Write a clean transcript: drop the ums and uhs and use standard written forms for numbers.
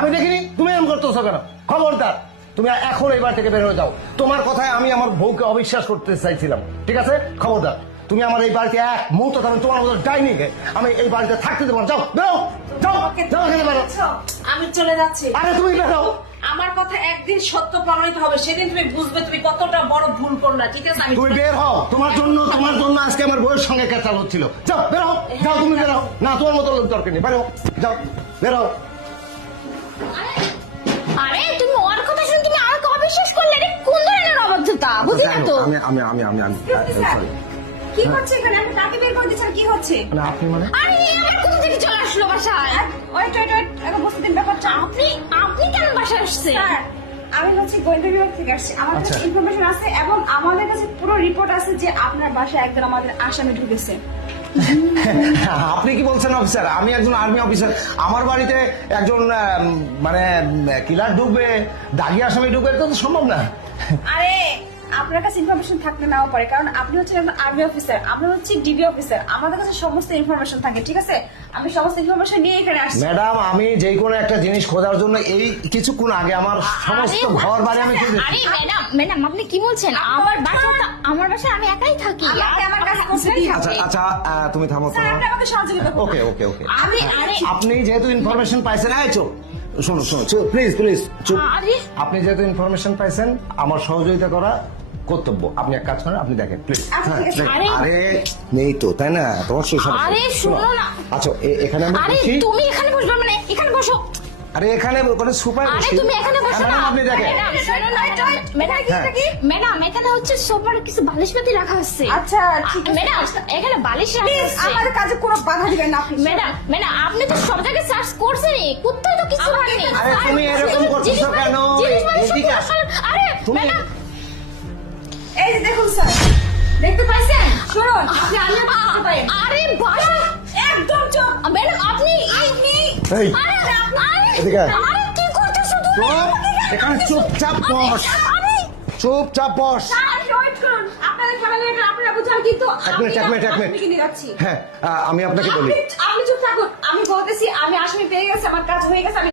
আমি দেখিনি, তুমি এমন করতেছো কেন? খবরদার, তুমি এখন এই বাড়ি থেকে বের হয়ে যাও। তোমার কথায় আমি আমার বউকে অবিশ্বাস করতে চাইছিলাম, ঠিক আছে? খবরদার, তুমি আমার এই বাড়িতে এক মুহূর্ত থাকবে, তোমার মতো ডাইনিকে আমি এই বাড়িতে থাকতে দেবো না। যাও বেরো, যাও যাও, এখানে বেরো। আমি চলে যাচ্ছি। আরে তুমি বেরো। আমার কথা একদিন সত্য প্রমাণিত হবে, সেদিন তুমি বুঝবে তুমি কতটা বড় ভুল করলা, ঠিক আছে? আমি তুমি বের হও, তোমার জন্য আজকে আমার বউয়ের সঙ্গে কেচাল হচ্ছিল। যাও বের হও, যাও তুমি বের হও। না, তোমার মতো লোক দরকার নেই, বের হও, যাও বের হও। আরে তুমি ওর কথা শুনে তুমি আর অবিশ্বাস করলে? রে কোন ধরনের অবদ্ধতা বুঝি না তো। আমি sorry। কি হচ্ছে এখানে? আমি তাকে বের করে দিচ্ছি, কি হচ্ছে? মানে আপনি মানে আরে আমার কোথা থেকে চলে আসলো বাসায়? ওয়েট ওয়েট ওয়েট, একটা বসে দিন ব্যাপারটা। আপনি কেন বাসায় আসছেন? স্যার, আমি হচ্ছে গোয়েন্দা বিভাগ থেকে আসছি। আমার কাছে আচ্ছা। ইনফরমেশন আছে এবং আমাদের কাছে পুরো রিপোর্ট আছে যে আপনার বাসায় একজন আমাদের আসামি ঢুকেছে। আপনি কি বলছেন অফিসার? আমি একজন আর্মি অফিসার, আমার বাড়িতে একজন মানে কিলার ঢুকবে, দাগি আসামি ঢুকবে, এটা তো সম্ভব না। আরে আপনার কাছে ইনফরমেশন থাকতে নাও পারে, কারণ আপনি হচ্ছেন একজন আর্মি অফিসার, আমরা হচ্ছে ডিবি অফিসার। আমাদের কাছে সমস্ত ইনফরমেশন থাকে, ঠিক আছে? আমি সমস্ত ইনফরমেশন নিয়ে এখানে আসছি। ম্যাডাম, আমি যে কোনো একটা জিনিস খোঁজার জন্য এই কিছুক্ষণ আগে আমার সমস্ত ঘর বাড়ি আমি খুঁজেছি। আরে ম্যাডাম আপনি কি বলছেন? আমার বাসায় আমি একাই থাকি। আমাকে আমার কাছে পৌঁছে দিন। আচ্ছা আচ্ছা, তুমি থামো তো। স্যার, আপনি আমাকে সহযোগিতা করুন। ওকে। আরে আপনি যেহেতু ইনফরমেশন পাইছেন, এই চুপ, শোনো প্লিজ চুপ। আরে আপনি যেহেতু ইনফরমেশন পাইছেন, আমার সহযোগিতা করা কর্তব্য। আপনি এক কাজ করেন, আপনি দেখেন প্লিজ। আচ্ছা, ঠিক আছে। আরে নেই তো, তাই না? তোমার সেই সমস্যা। আরে শোনো না। আচ্ছা, এখানে আমি আরে বসি। তুমি এখানে বসবে মানে এখানে বসো। আরে এখানে ওখানে সুপার আরে বসি। তুমি এখানে বসো না। আপনি দেখেন। ম্যাডাম শোনো না। ম্যাডাম এখানে হচ্ছে সোফার কিছু বালিশ পাতি রাখা আছে। আচ্ছা, ঠিক আছে। ম্যাডাম এখানে বালিশ রাখা প্লিজ আছে। আমাদের কাজে কোনো বাধা দিবেন না আপনি। ম্যাডাম আপনি তো সব জায়গায় সার্চ করছেনই, কোথাও তো কিছু হয়নি। আরে তুমি এরকম করতেছো কেন? এদিকে আসো। আরে তুমি ম্যাডাম এই যে দেখুন স্যার, দেখতে পাইছেন? শুনুন, আপনি আলিয়া দেখতে পারেন। আরে বাসা একদম চুপ। ম্যাডাম আপনি এই, আরে এদিকে আয়। আরে কি করতেছো তুমি? চুপ, এখানে চুপচাপ বস। আরে চুপচাপ বস। স্যার, ওয়েট করুন। আপনাদের ফ্যামিলি এটা আপনারা বুঝান, কিন্তু এক মিনিট। আপনাকে নিয়ে যাচ্ছি। হ্যাঁ, আমি আপনাকে বলি। আপনি চুপ থাকুন। আমি বলতেছি, আমি আসামি পেয়ে গেছি, আমার কাজ হয়ে গেছে। আমি